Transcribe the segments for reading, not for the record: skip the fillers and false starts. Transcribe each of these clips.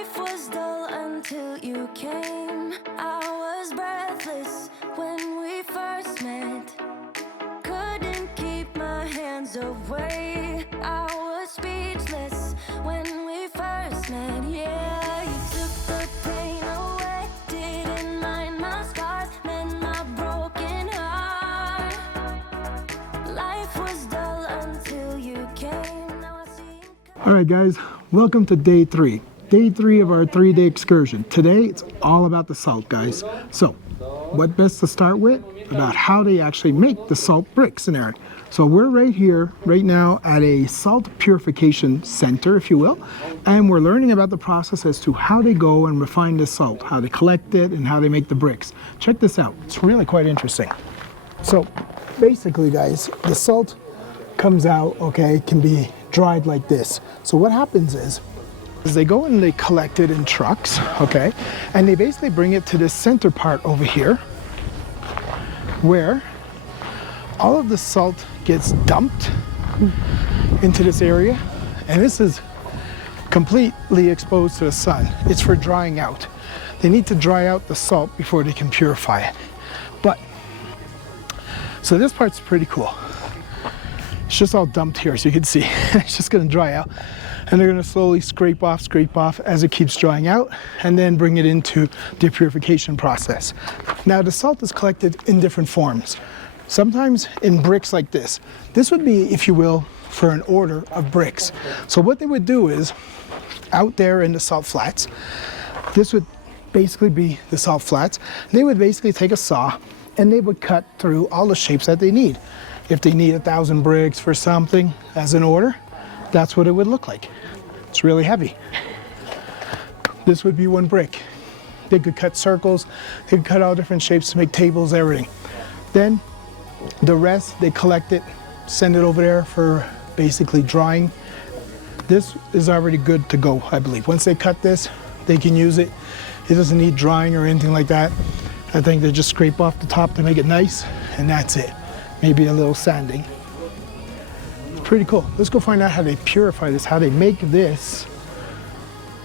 Life was dull until you came. I was breathless when we first met. Couldn't keep my hands away. I was speechless when we first met. Yeah, you took the pain away. Didn't mind my scars, mend my broken heart. Life was dull until you came. Now I see. All right, guys, welcome to day 3. Day 3 of our 3-day excursion. Today, it's all about the salt, guys. So, what best to start with? About how they actually make the salt bricks in there. So we're right here, right now, at a salt purification center, if you will. And we're learning about the process as to how they go and refine the salt, how they collect it, and how they make the bricks. Check this out. It's really quite interesting. So, basically, guys, the salt comes out, okay, can be dried like this. So what happens is they go and they collect it in trucks, okay, and they basically bring it to this center part over here where all of the salt gets dumped into this area, and this is completely exposed to the sun. It's for drying out. They need to dry out the salt before they can purify it. But so this part's pretty cool. It's just all dumped here, so you can see. It's just gonna dry out. And they're gonna slowly scrape off as it keeps drying out, and then bring it into the purification process. Now, the salt is collected in different forms. Sometimes in bricks like this. This would be, if you will, for an order of bricks. So what they would do is, out there in the salt flats, this would basically be the salt flats. They would basically take a saw, and they would cut through all the shapes that they need. If they need 1,000 bricks for something as an order, that's what it would look like. It's really heavy. This would be one brick. They could cut circles, they could cut all different shapes to make tables, everything. Then the rest, they collect it, send it over there for basically drying. This is already good to go, I believe. Once they cut this, they can use it. It doesn't need drying or anything like that. I think they just scrape off the top to make it nice, and that's it. Maybe a little sanding. Pretty cool. Let's go find out how they purify this, how they make this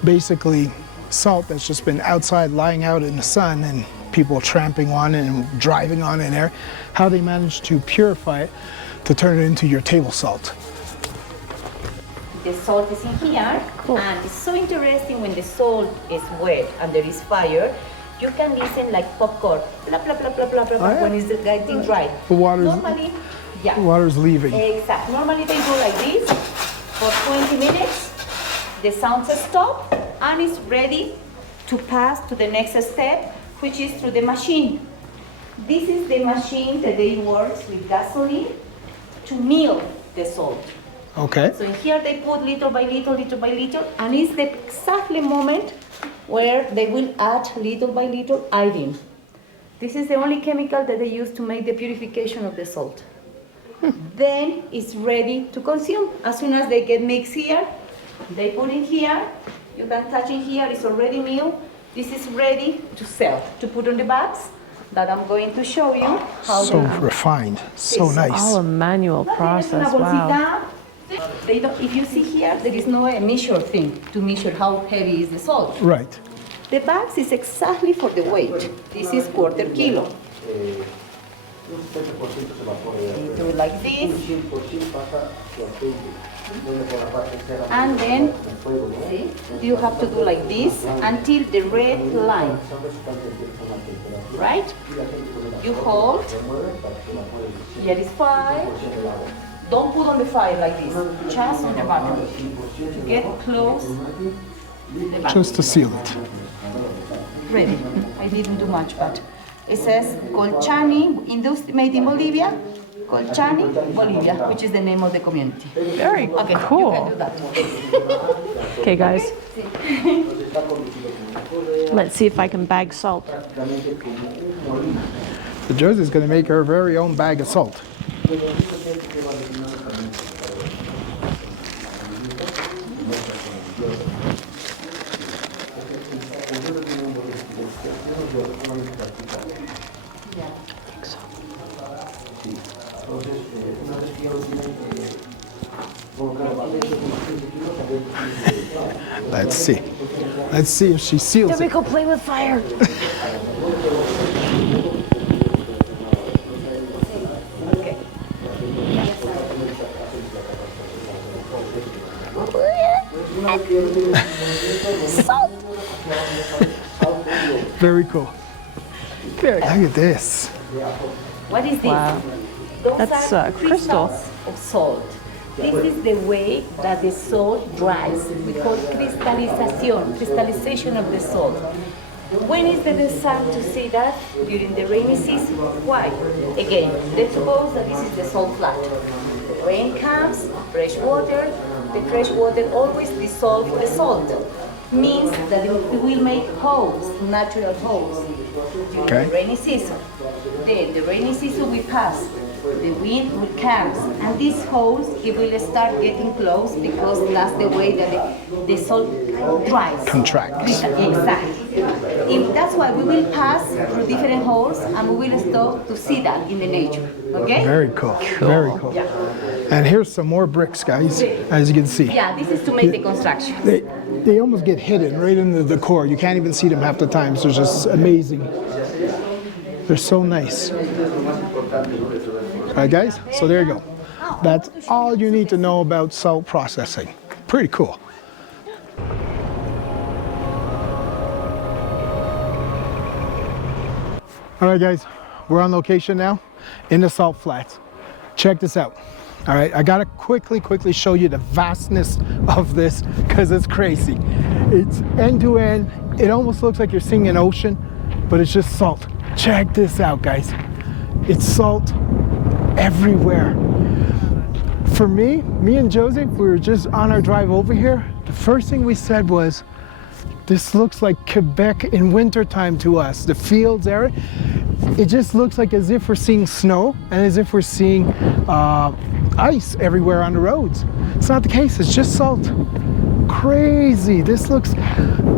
basically salt that's just been outside lying out in the sun and people tramping on it and driving on it in there, how they manage to purify it to turn it into your table salt. The salt is in here, cool. And it's so interesting when the salt is wet and there is fire. You can listen like popcorn, blah, blah, blah, blah, blah, blah, Oh, yeah. when it's getting dry. The water's, Normally, yeah. the water's leaving. Exactly. Normally they go like this for 20 minutes. The sounds stop and it's ready to pass to the next step, which is through the machine. This is the machine that they work with gasoline to mill the salt. Okay. So in here they put little by little, and it's the exactly moment where they will add little by little iodine. This is the only chemical that they use to make the purification of the salt. Then it's ready to consume. As soon as they get mixed here, they put in here, you can touch in here, it's already milled. This is ready to sell, to put on the bags that I'm going to show you. How So refined, so nice. All a manual process, wow. They don't, if you see here, there is no measure thing to measure how heavy is the salt. Right. The bags is exactly for the weight. This is 1/4 kilo. You do it like this. And then, see, you have to do like this until the red line. Right? You hold. Here is 5. Don't put on the fire like this, just on the bottom, to get close to the bottom. Just to seal it. Ready. I didn't do much, but it says COLCHANI, made in Bolivia, COLCHANI, Bolivia, which is the name of the community. Very cool. You can do that. Okay, guys. Let's see if I can bag salt. So Josie's going to make her very own bag of salt. Let's see. Let's see if she seals Then we it. go play with fire. Very cool. Look at this. What is this? Wow. Those That's, are crystal. crystals of salt. This is the way that the salt dries. We call crystallization of the salt. When is the desire to see that? During the rainy season. Why? Again, let's suppose that this is the salt flat. The rain comes, fresh water. The fresh water always dissolves the salt. Means that it will make holes, natural holes, during Okay. the rainy season. Then the rainy season will pass. The wind will come, and these holes it will start getting closed because that's the way that the salt dries. Contracts. Exactly. That's why we will pass through different holes and we will stop to see that in the nature. Okay? Very cool. Very cool. Yeah. And here's some more bricks, guys, as you can see. Yeah, this is to make the construction. They almost get hidden right into the core. You can't even see them half the time. So it's just amazing. They're so nice. All right, guys, so there you go. That's all you need to know about salt processing. Pretty cool. All right, guys, we're on location now in the salt flats. Check this out. All right, I gotta quickly show you the vastness of this because it's crazy. It's end to end. It almost looks like you're seeing an ocean, but it's just salt. Check this out, guys. It's salt everywhere. For me and Josie, we were just on our drive over here. The first thing we said was, this looks like Quebec in wintertime to us. The fields area, it just looks like as if we're seeing snow and as if we're seeing ice everywhere on the roads. It's not the case, it's just salt. Crazy. This looks,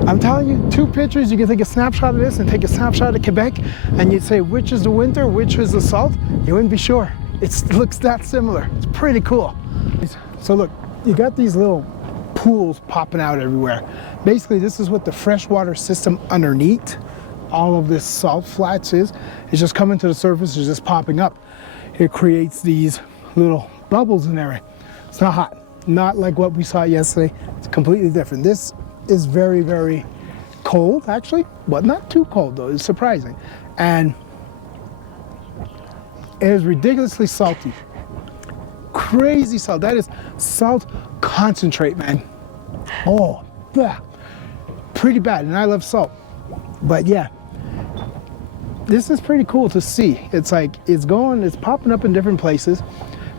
I'm telling you, two pictures, you can take a snapshot of this and take a snapshot of Quebec and you'd say which is the winter, which is the salt. You wouldn't be sure. It looks that similar. It's pretty cool. So look, you got these little pools popping out everywhere. Basically, this is what the freshwater system underneath all of this salt flats is. It's just coming to the surface, it's just popping up. It creates these little bubbles in there. It's not hot, not like what we saw yesterday. It's completely different. This is very, very cold actually, but not too cold though. It's surprising. And it is ridiculously salty. Crazy salt. That is salt concentrate, man. Oh, yeah. Pretty bad. And I love salt. But yeah, this is pretty cool to see. It's like, it's popping up in different places.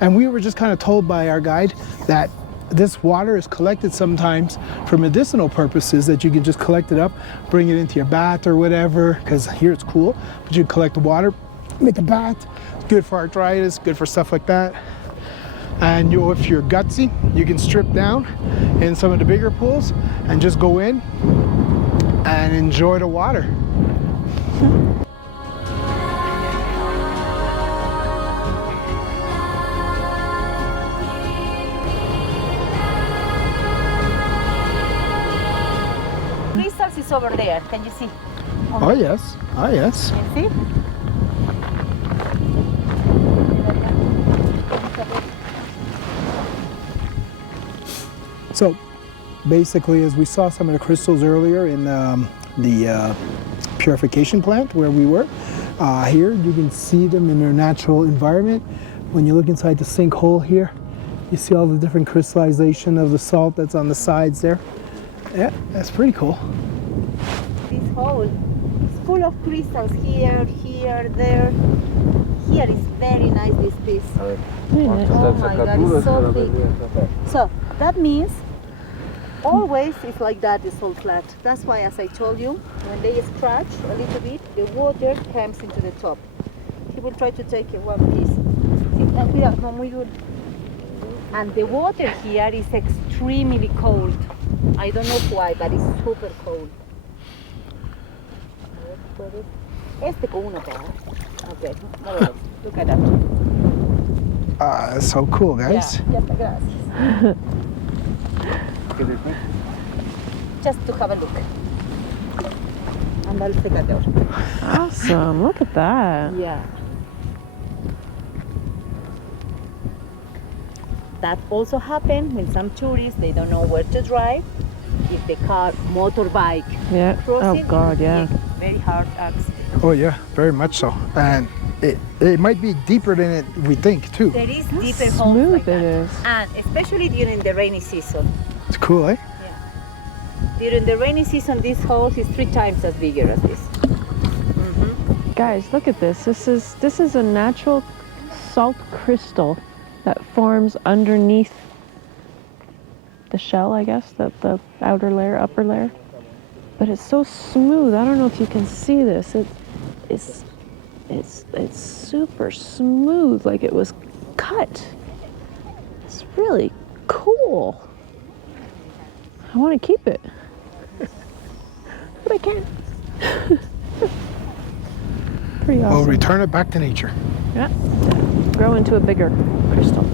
And we were just kind of told by our guide that this water is collected sometimes for medicinal purposes, that you can just collect it up, bring it into your bath or whatever, because here it's cool. But you collect the water, make a bath. It's good for arthritis, good for stuff like that. And if you're gutsy, you can strip down in some of the bigger pools and just go in and enjoy the water. Crystals is over there. Can you see? Oh yes, oh yes. Can you see? So basically, as we saw some of the crystals earlier in the purification plant where we were, here you can see them in their natural environment. When you look inside the sinkhole here, you see all the different crystallization of the salt that's on the sides there. Yeah, that's pretty cool. This hole is full of crystals here, here, there. Here is very nice, this piece. Oh my God, it's so big. So that means always it's like that, the salt flat. That's why, as I told you, when they scratch a little bit, the water comes into the top. He will try to take one piece. See, and here, no, muy good. And the water here is extremely cold. I don't know why, but it's super cold. Este con una cara. Okay, look at that. That's so cool, guys. Yeah, gracias. Just to have a look. and al secador. Awesome. Look at that. Yeah. That also happens when some tourists, they don't know where to drive. If the car, motorbike, Yeah. Oh, crossing, God, yeah. very hard accident. Oh yeah, very much so. And it might be deeper than it we think too. There is How deeper holes smooth like it that. is. And especially during the rainy season. It's cool, eh? During the rainy season, this hole is 3 times as bigger as this. Guys, look at this. This is a natural salt crystal that forms underneath the shell, I guess, the outer layer, upper layer. But it's so smooth. I don't know if you can see this. It's super smooth, like it was cut. It's really cool. I want to keep it, but I can't. Pretty awesome. We'll return it back to nature. Yeah. Grow into a bigger crystal.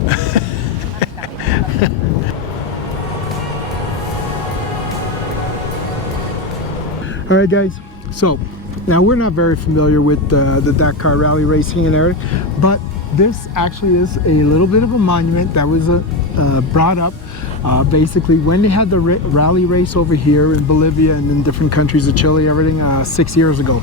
All right, guys. So now we're not very familiar with the Dakar rally racing and everything, but this actually is a little bit of a monument that was brought up basically when they had the rally race over here in Bolivia and in different countries of Chile, everything 6 years ago.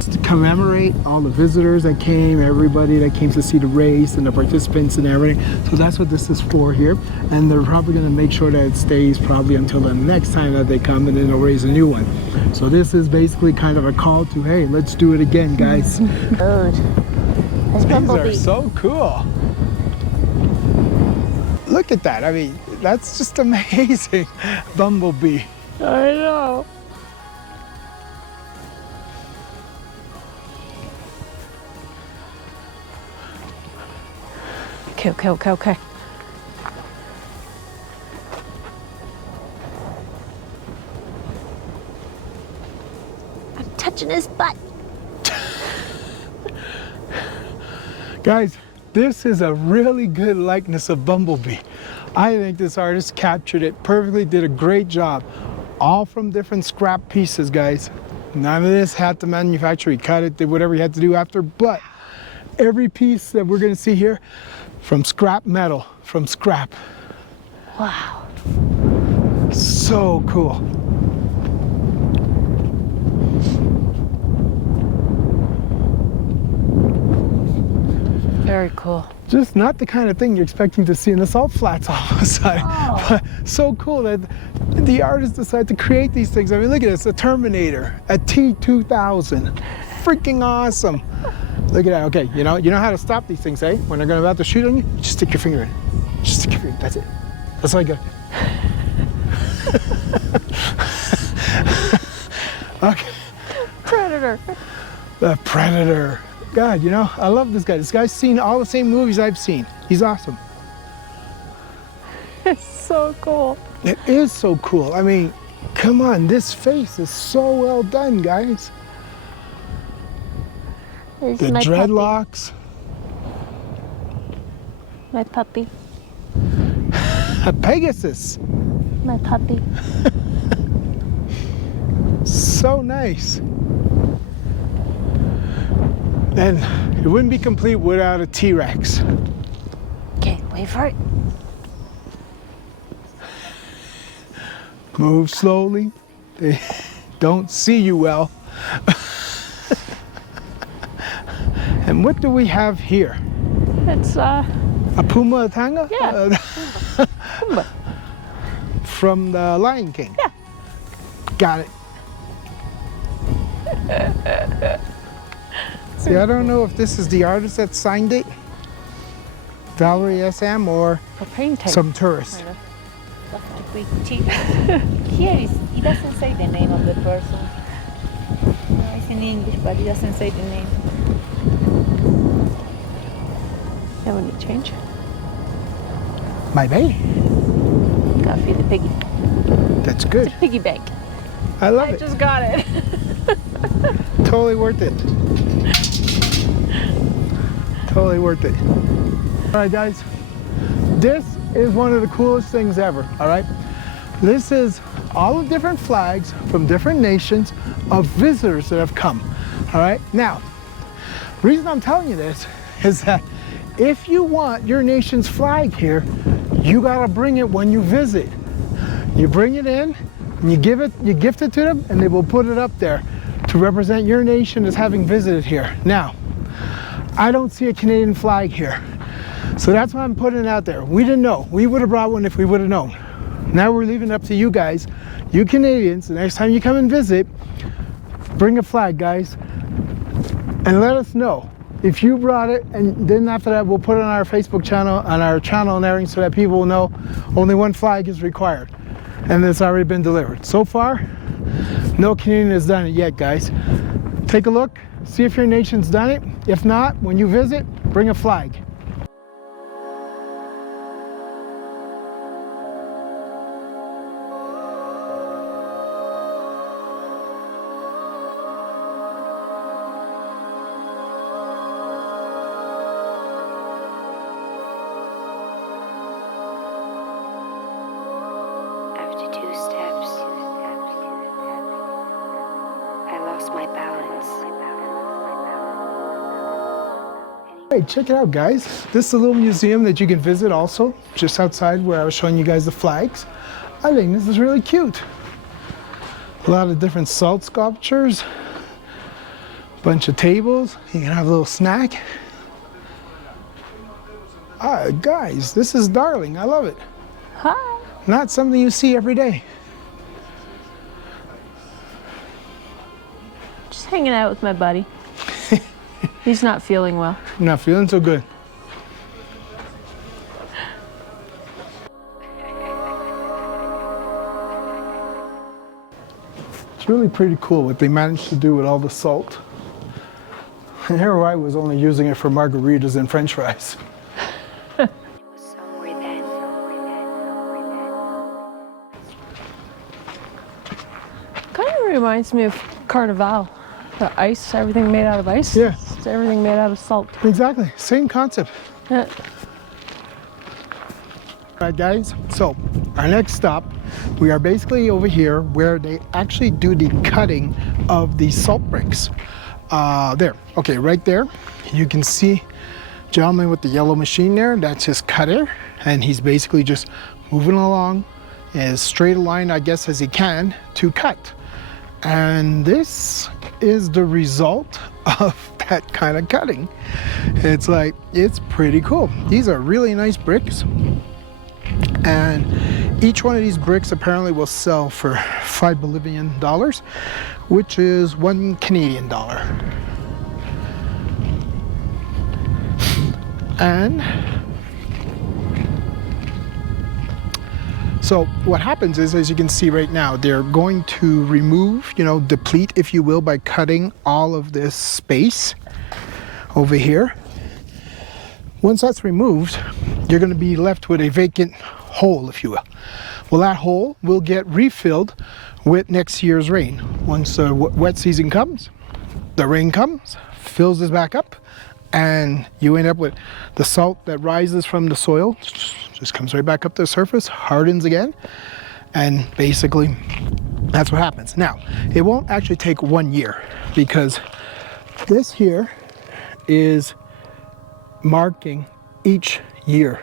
To commemorate all the visitors that came, everybody that came to see the race and the participants and everything. So that's what this is for here. And they're probably going to make sure that it stays probably until the next time that they come, and then they'll raise a new one. So this is basically kind of a call to, hey, let's do it again, guys. Good. These are so cool. Look at that. I mean, that's just amazing. Bumblebee. I know. Okay. I'm touching his butt. Guys, this is a really good likeness of Bumblebee. I think this artist captured it perfectly, did a great job. All from different scrap pieces, guys. None of this had to manufacture. He cut it, did whatever he had to do after, but every piece that we're gonna see here, from scrap metal, from scrap. Wow. So cool. Very cool. Just not the kind of thing you're expecting to see in the salt flats all of a sudden. Oh. But so cool that the artists decided to create these things. I mean, look at this, a Terminator, a T-2000. Freaking awesome. Look at that. Okay, you know how to stop these things, eh? When they're about to shoot on you, just stick your finger in. Just stick your finger. That's it. That's all you got. Okay. Predator. The Predator. God, I love this guy. This guy's seen all the same movies I've seen. He's awesome. It's so cool. It is so cool. I mean, come on, this face is so well done, guys. There's The my dreadlocks. Puppy. My puppy. A Pegasus. My puppy. So nice. And it wouldn't be complete without a T-Rex. Okay, wait for it. Move slowly. They don't see you well. And what do we have here? It's A Puma Tanga? Yeah. Pumbaa. From the Lion King? Yeah. Got it. See, I don't know if this is the artist that signed it, Valerie SM, or a painting. some tourist. Here it doesn't say the name of the person. No, it's in English, but it doesn't say the name. Yeah, we need change. My baby. Gotta feed the piggy. That's good. Piggy bank. I love I it. just got it. Totally worth it. Totally worth it. All right, guys. This is one of the coolest things ever, all right? This is all the different flags from different nations of visitors that have come. All right, now, the reason I'm telling you this is that if you want your nation's flag here, you gotta bring it when you visit. You bring it in, and you gift it to them, and they will put it up there to represent your nation as having visited here. Now, I don't see a Canadian flag here, so that's why I'm putting it out there. We didn't know. We would have brought one if we would have known. Now we're leaving it up to you guys, you Canadians. The next time you come and visit, bring a flag, guys, and let us know if you brought it, and then after that we'll put it on our Facebook channel, on our channel and everything, so that people will know only one flag is required, and it's already been delivered. So far, no Canadian has done it yet, guys. Take a look, see if your nation's done it. If not, when you visit, bring a flag. Hey, check it out, guys. This is a little museum that you can visit also, just outside where I was showing you guys the flags. I think this is really cute. A lot of different salt sculptures, bunch of tables. You can have a little snack. Guys, this is darling. I love it. Hi. Not something you see every day. Just hanging out with my buddy. He's not feeling well. Not feeling so good. It's really pretty cool what they managed to do with all the salt. And here I was only using it for margaritas and French fries. Kind of reminds me of Carnival. The ice, everything made out of ice. Yeah. It's everything made out of salt. Exactly, same concept. Yeah. All right, guys, so our next stop, we are basically over here where they actually do the cutting of the salt bricks. There, okay, right there, you can see gentleman with the yellow machine there, that's his cutter, and he's basically just moving along as straight a line, I guess, as he can to cut. And this is the result of that kind of cutting. It's like, it's pretty cool. These are really nice bricks, and each one of these bricks apparently will sell for $5 Bolivian, which is $1 Canadian. And so what happens is, as you can see right now, they're going to remove, deplete, if you will, by cutting all of this space over here. Once that's removed, you're going to be left with a vacant hole, if you will. Well, that hole will get refilled with next year's rain. Once the wet season comes, the rain comes, fills this back up, and you end up with the salt that rises from the soil, just comes right back up to the surface, hardens again, and basically that's what happens. Now, it won't actually take 1 year, because this here is marking each year.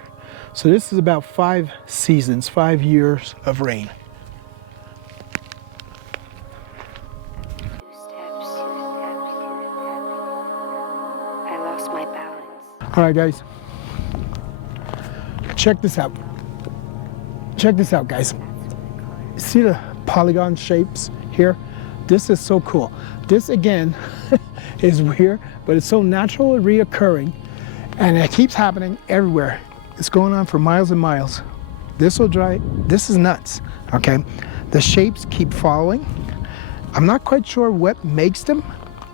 So this is about 5 seasons, 5 years of rain. All right, guys, check this out. Check this out, guys. See the polygon shapes here? This is so cool. This, again, is weird, but it's so natural and reoccurring, and it keeps happening everywhere. It's going on for miles and miles. This will dry. This is nuts, okay? The shapes keep following. I'm not quite sure what makes them,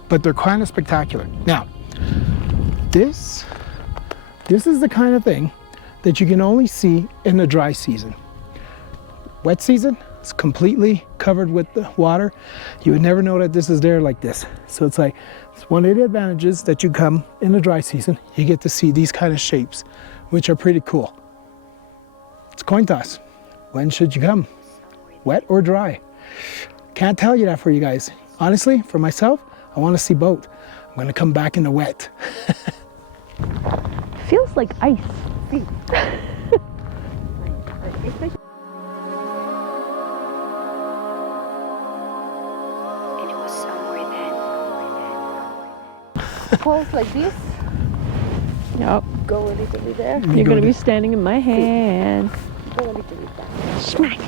but they're kind of spectacular. Now, this is the kind of thing that you can only see in the dry season. Wet season, it's completely covered with the water. You would never know that this is there like this. So it's like, it's one of the advantages that you come in the dry season, you get to see these kind of shapes, which are pretty cool. It's a coin toss. When should you come? wet or dry. Can't tell you that for you guys. Honestly, for myself, I want to see both. I'm going to come back in the wet. Feels like ice. See. Pose like this. Yep. Go a little bit there. You're going to be standing in my hand. Go a little bit down. Smack.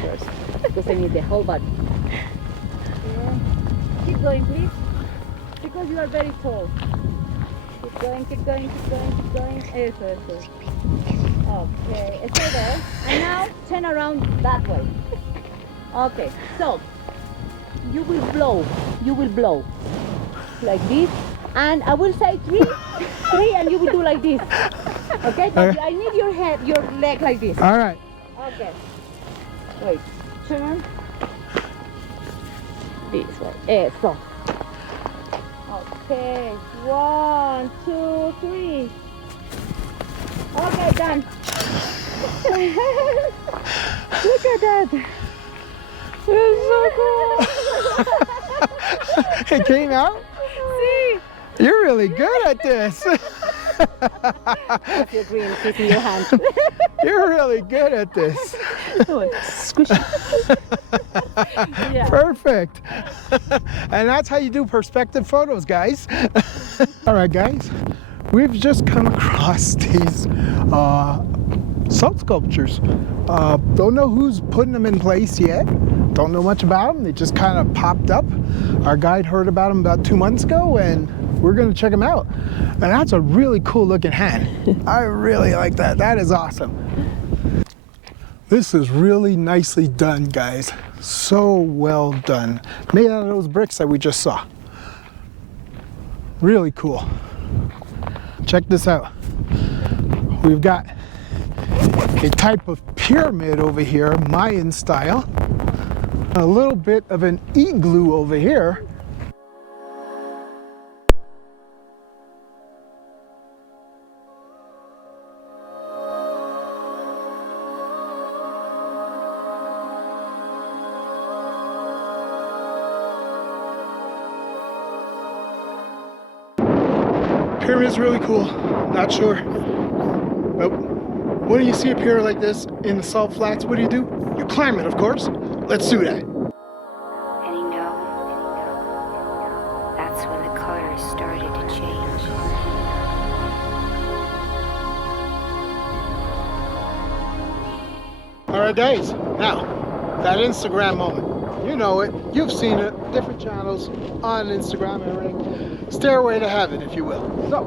First, because I need the whole body. Yeah. Keep going, please. Because you are very tall. Keep going, keep going, keep going, keep going. Eso, eso. Okay, stay there. And now turn around that way. Okay, so you will blow. You will blow. Like this. And I will say three, and you will do like this. Okay? But Okay. I need your head, your leg like this. All right. Okay. Wait. Turn. This way. Eso. Okay. 1, 2, 3. Okay, done. Look at that. It's so cool. It came out? See? You're really good at this. That's your green kiss in your hand. You're really good at this. Squish. Yeah. Perfect. And that's how you do perspective photos, guys. All right, guys. We've just come across these salt sculptures. Don't know who's putting them in place yet. Don't know much about them. They just kind of popped up. Our guide heard about them about 2 months ago, and we're going to check them out. And that's a really cool looking hand. I really like that. That is awesome. This is really nicely done, guys. So well done. Made out of those bricks that we just saw. Really cool. Check this out. We've got a type of pyramid over here, Mayan style. A little bit of an igloo over here. Pyramid's really cool. Not sure. But when you see a pyramid like this in the salt flats, what do? You climb it, of course. Let's do that. And you know, that's when the colors started to change. All right, guys. Now, that Instagram moment. You know it. You've seen it. Different channels on Instagram and everything. Stairway to heaven, if you will. So,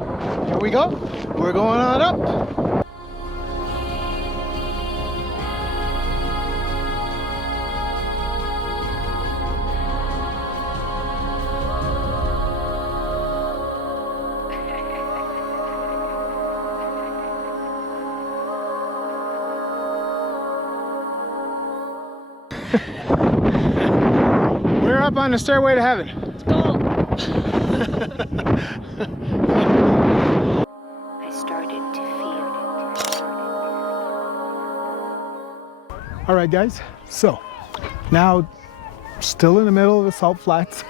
here we go. We're going on up. We're up on the stairway to heaven. Let's go. I started to feel it. All right, guys. So now, still in the middle of the salt flats,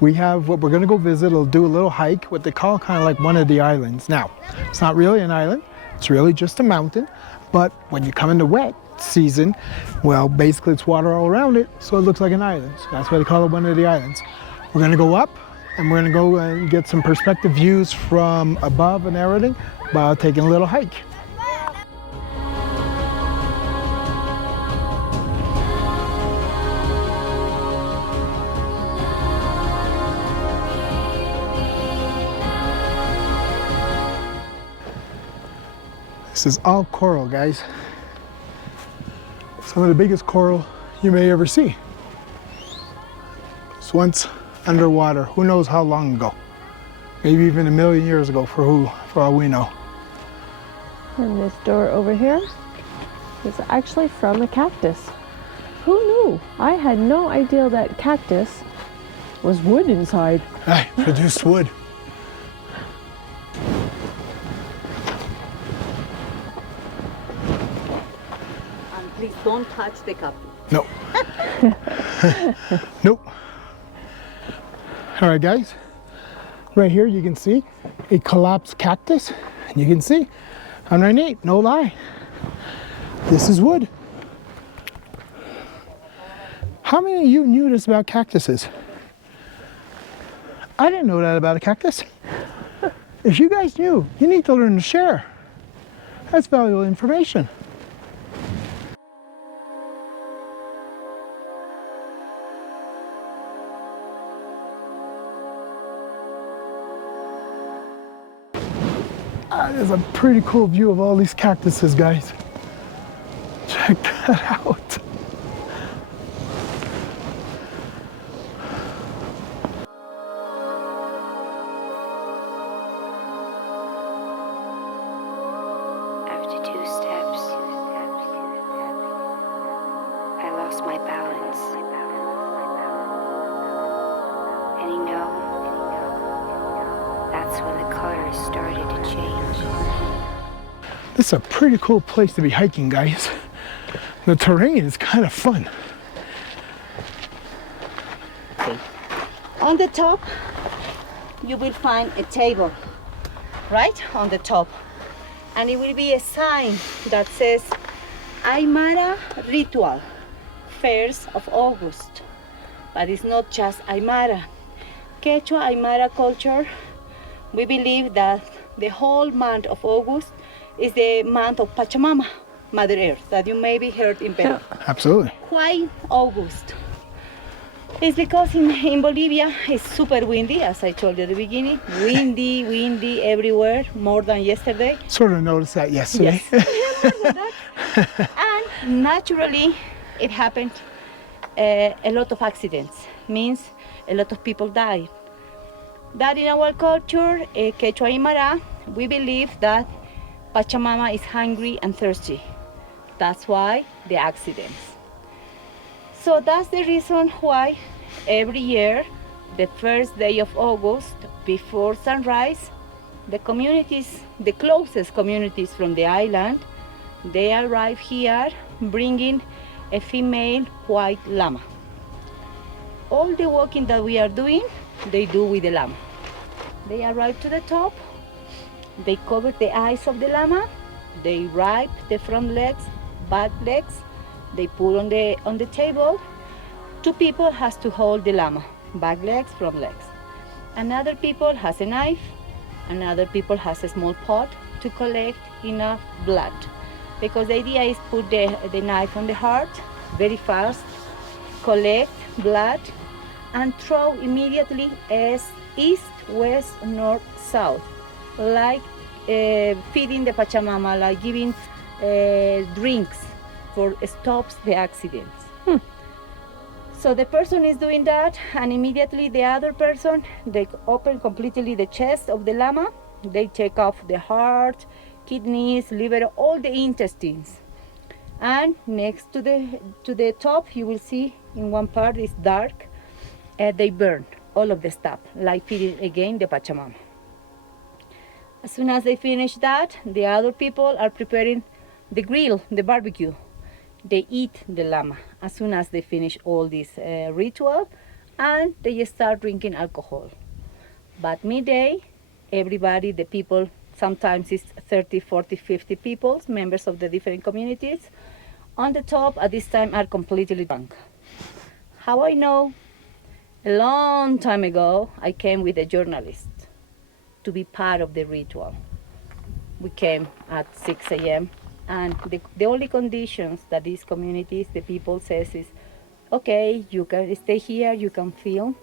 we have what we're going to go visit. We'll do a little hike, what they call kind of like one of the islands. Now, it's not really an island. It's really just a mountain. But when you come into wet season, well, basically it's water all around it, so it looks like an island. So that's why they call it one of the islands. We're going to go up, and we're going to go and get some perspective views from above and everything while taking a little hike. This is all coral, guys. Some of the biggest coral you may ever see. It's once underwater, who knows how long ago. Maybe even 1,000,000 years ago for all we know. And this door over here is actually from a cactus. Who knew? I had no idea that cactus was wood inside. Hey, produced wood. And please don't touch the cactus. Nope. Nope. All right, guys. Right here, you can see a collapsed cactus. And you can see, underneath, no lie, this is wood. How many of you knew this about cactuses? I didn't know that about a cactus. If you guys knew, you need to learn to share. That's valuable information. That is a pretty cool view of all these cactuses, guys. Check that out. After 2 steps, I lost my balance. And you know, that's when the colors started to change. This is a pretty cool place to be hiking, guys. The terrain is kind of fun. On the top, you will find a table, right on the top. And it will be a sign that says Aymara Ritual, 1st of August. But it's not just Aymara. Quechua Aymara culture, we believe that the whole month of August is the month of Pachamama, Mother Earth, that you maybe heard in Peru. Absolutely. Why August? It's because in Bolivia it's super windy, as I told you at the beginning. Windy everywhere, more than yesterday. Sort of noticed that yesterday. Yes. And naturally, it happened a lot of accidents. Means a lot of people died. That in our culture, Quechua Aymara, we believe that Pachamama is hungry and thirsty. That's why the accidents. So that's the reason why every year, the first day of August, before sunrise, the communities, the closest communities from the island, they arrive here bringing a female white llama. All the walking that we are doing, they do with the llama. They arrive to the top, they cover the eyes of the llama, they wrap the front legs, back legs, they put on the table. 2 people has to hold the llama, back legs, front legs. Another people has a knife, another people has a small pot to collect enough blood. Because the idea is put the knife on the heart very fast, collect blood, and throw immediately as east, west, north, south, like feeding the Pachamama, like giving drinks for stops the accidents. So the person is doing that, and immediately the other person, they open completely the chest of the llama, they take off the heart, kidneys, liver, all the intestines. And next to the top, you will see in one part is dark, they burn all of the stuff, like feeding again the Pachamama. As soon as they finish that, the other people are preparing the grill, the barbecue. They eat the llama as soon as they finish all this ritual, and they start drinking alcohol. But midday, everybody, the people, sometimes it's 30, 40, 50 people, members of the different communities, on the top at this time are completely drunk. How I know? A long time ago, I came with a journalist to be part of the ritual. We came at 6 a.m. and the only conditions that these communities, the people says is, okay, you can stay here, you can film.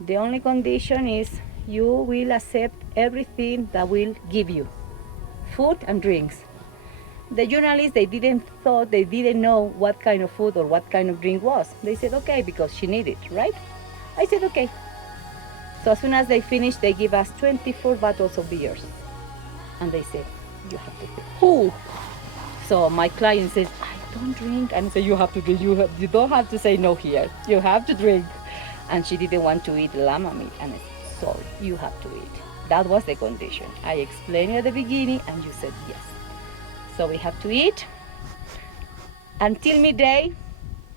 The only condition is you will accept everything that will give you, food and drinks. The journalists, they didn't know what kind of food or what kind of drink was. They said, okay, because she needed it, right? I said, okay. So as soon as they finished, they give us 24 bottles of beers. And they said, you have to drink. Ooh. So my client says, I don't drink. And I said, you have to drink. You don't have to say no here. You have to drink. And she didn't want to eat llama meat. And I said, sorry, you have to eat. That was the condition. I explained at the beginning, and you said yes. So we have to eat until midday.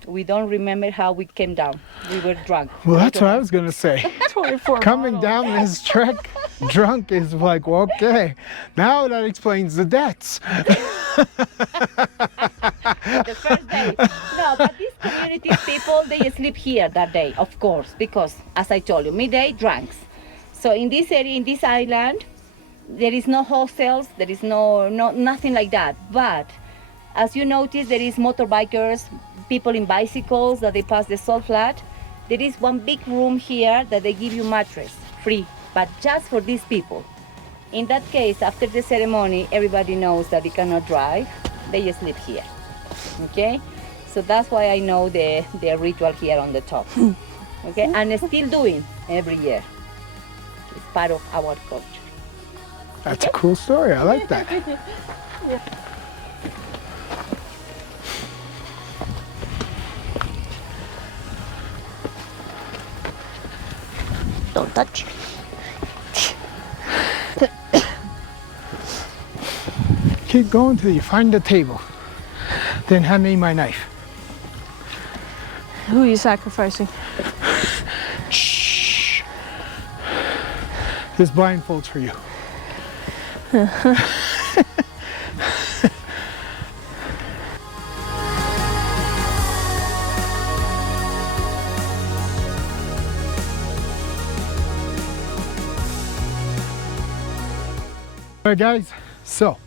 we don't remember how we came down. We were drunk. Well, that's what I was gonna say. 24 Coming bottles. down this trek drunk is like, well, okay, now that explains the debts. The first day. No, but these community people, they sleep here that day, of course, because, as I told you, midday drunks. So in this area, in this island, there is no hostels, there is nothing like that. But as you notice, there is motorbikers, people in bicycles that they pass the salt flat. There is one big room here that they give you mattress, free, but just for these people. In that case, after the ceremony, everybody knows that they cannot drive. They sleep here, okay? So that's why I know the ritual here on the top, okay? And still doing every year. It's part of our culture. That's a cool story. I like that. Don't touch. Keep going till you find the table. Then hand me my knife. Who are you sacrificing? Shh. This blindfold's for you. All right, guys, so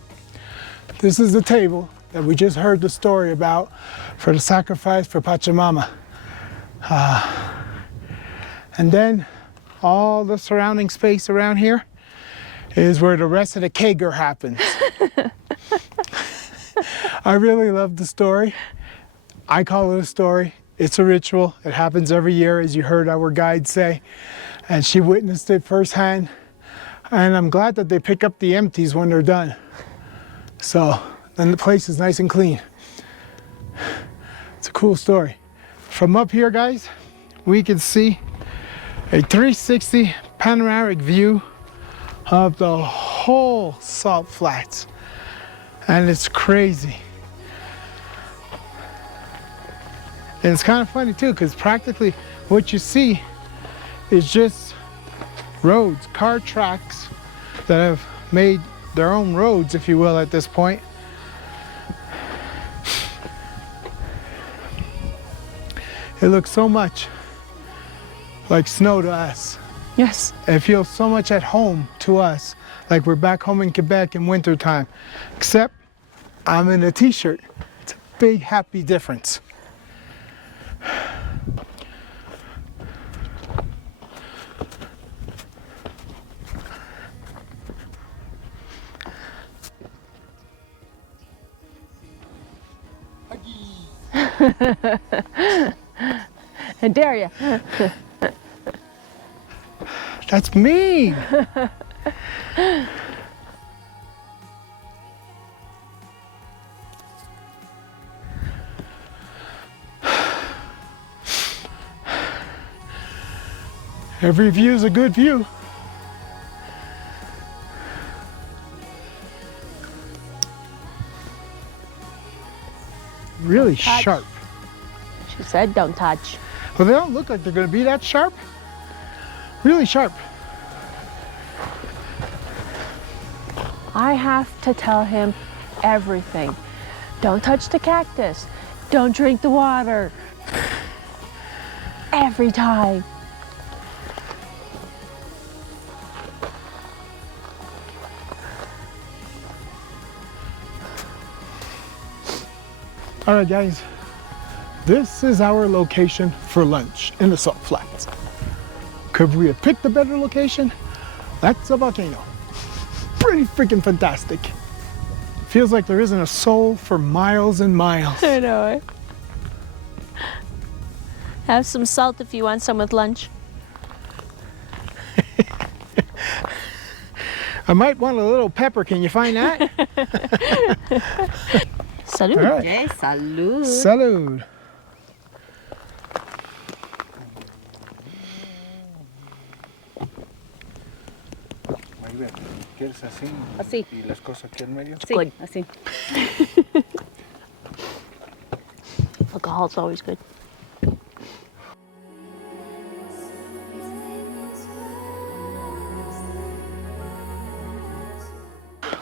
this is the table that we just heard the story about for the sacrifice for Pachamama. And then all the surrounding space around here is where the rest of the kegger happens. I really love the story. I call it a story. It's a ritual. It happens every year, as you heard our guide say, and she witnessed it firsthand. And I'm glad that they pick up the empties when they're done. So then the place is nice and clean. It's a cool story. From up here, guys, we can see a 360 panoramic view of the whole salt flats. And it's crazy. And it's kind of funny too, because practically what you see is just roads, car tracks that have made their own roads, if you will, at this point. It looks so much like snow to us. Yes. It feels so much at home to us, like we're back home in Quebec in wintertime. Except I'm in a t-shirt. It's a big, happy difference. I dare you. That's mean. Every view is a good view. Really touch. sharp. She said don't touch. Well, they don't look like they're going to be that sharp. Really sharp. I have to tell him everything. Don't touch the cactus. Don't drink the water. Every time. All right, guys, this is our location for lunch in the salt flats. Could we have picked a better location? That's a volcano. Pretty freaking fantastic. Feels like there isn't a soul for miles and miles. I know it. Have some salt if you want some with lunch. I might want a little pepper. Can you find that? Salud. All right. Yes, salud. Salud. Maribel, ¿quieres así? Así. ¿Y las cosas aquí en medio? Sí, Good. así. Alcohol's always good.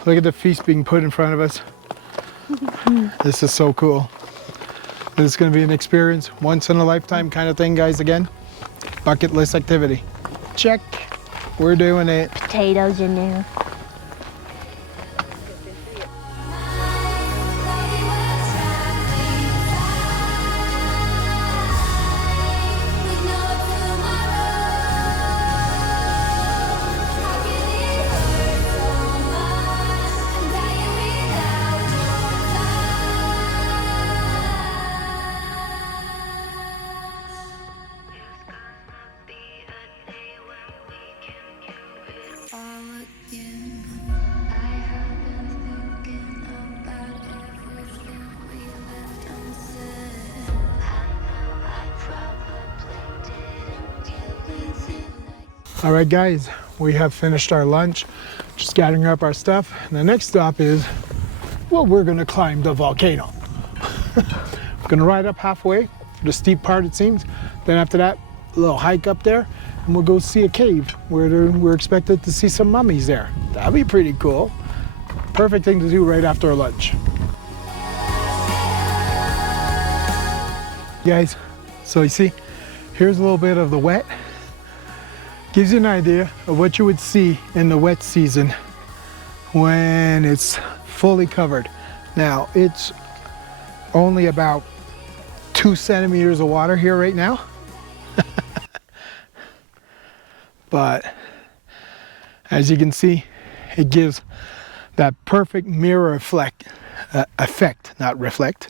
Look at the feast being put in front of us. This is so cool. This is going to be an experience, once in a lifetime kind of thing, guys. Again, bucket list activity. Check. We're doing it. Potatoes in there. All right, guys, we have finished our lunch, just gathering up our stuff. And the next stop is, well, we're gonna climb the volcano. We're gonna ride up halfway, the steep part it seems. Then after that, a little hike up there, and we'll go see a cave where we're expected to see some mummies there. That'd be pretty cool. Perfect thing to do right after our lunch. Guys, so you see, here's a little bit of the wet. Gives you an idea of what you would see in the wet season when it's fully covered. Now, it's only about 2 centimeters of water here right now. But as you can see, it gives that perfect mirror effect, not reflect.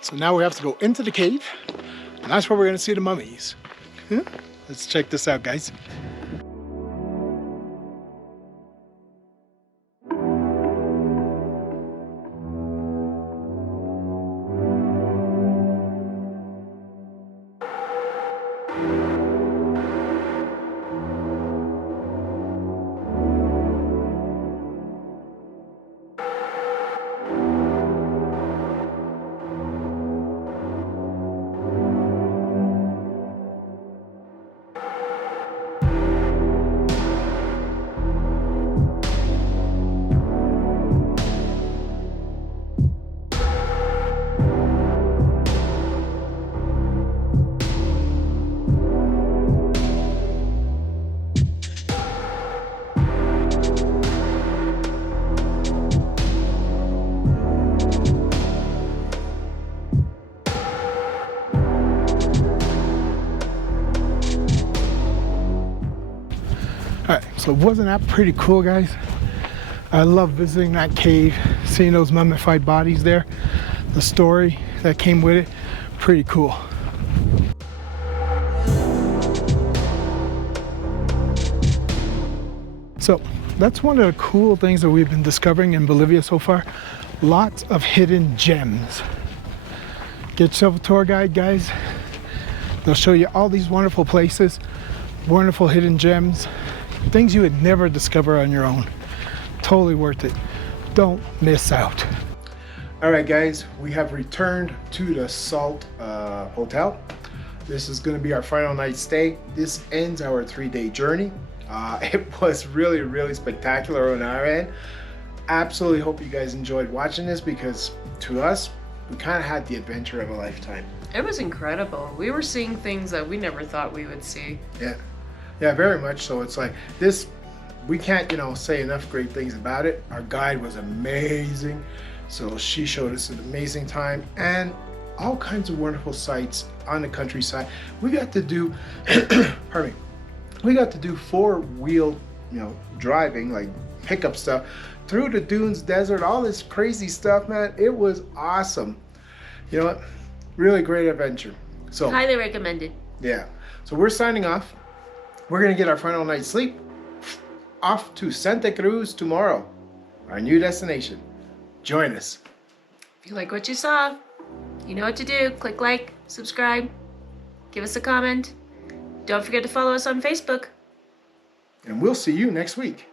So now we have to go into the cave, and that's where we're going to see the mummies. Let's check this out, guys. All right, so wasn't that pretty cool, guys? I love visiting that cave, seeing those mummified bodies there, the story that came with it, pretty cool. So that's one of the cool things that we've been discovering in Bolivia so far. Lots of hidden gems. Get yourself a tour guide, guys. They'll show you all these wonderful places, wonderful hidden gems, things you would never discover on your own. Totally worth it. Don't miss out. All right, guys, we have returned to the Salt Hotel. This is going to be our final night stay. This ends our 3-day journey. It was really, really spectacular on our end. Absolutely hope you guys enjoyed watching this, because to us, we kind of had the adventure of a lifetime. It was incredible. We were seeing things that we never thought we would see. Yeah, very much so. It's like this, we can't, say enough great things about it. Our guide was amazing. So she showed us an amazing time and all kinds of wonderful sights on the countryside. We got to do, pardon me, we got to do 4-wheel, driving, like pickup stuff, through the dunes, desert, all this crazy stuff, man. It was awesome. You know what? Really great adventure. So Highly recommended. yeah. So we're signing off. We're gonna get our final night's sleep. Off to Santa Cruz tomorrow, our new destination. Join us. If you like what you saw, you know what to do. Click like, subscribe, give us a comment. Don't forget to follow us on Facebook. And we'll see you next week.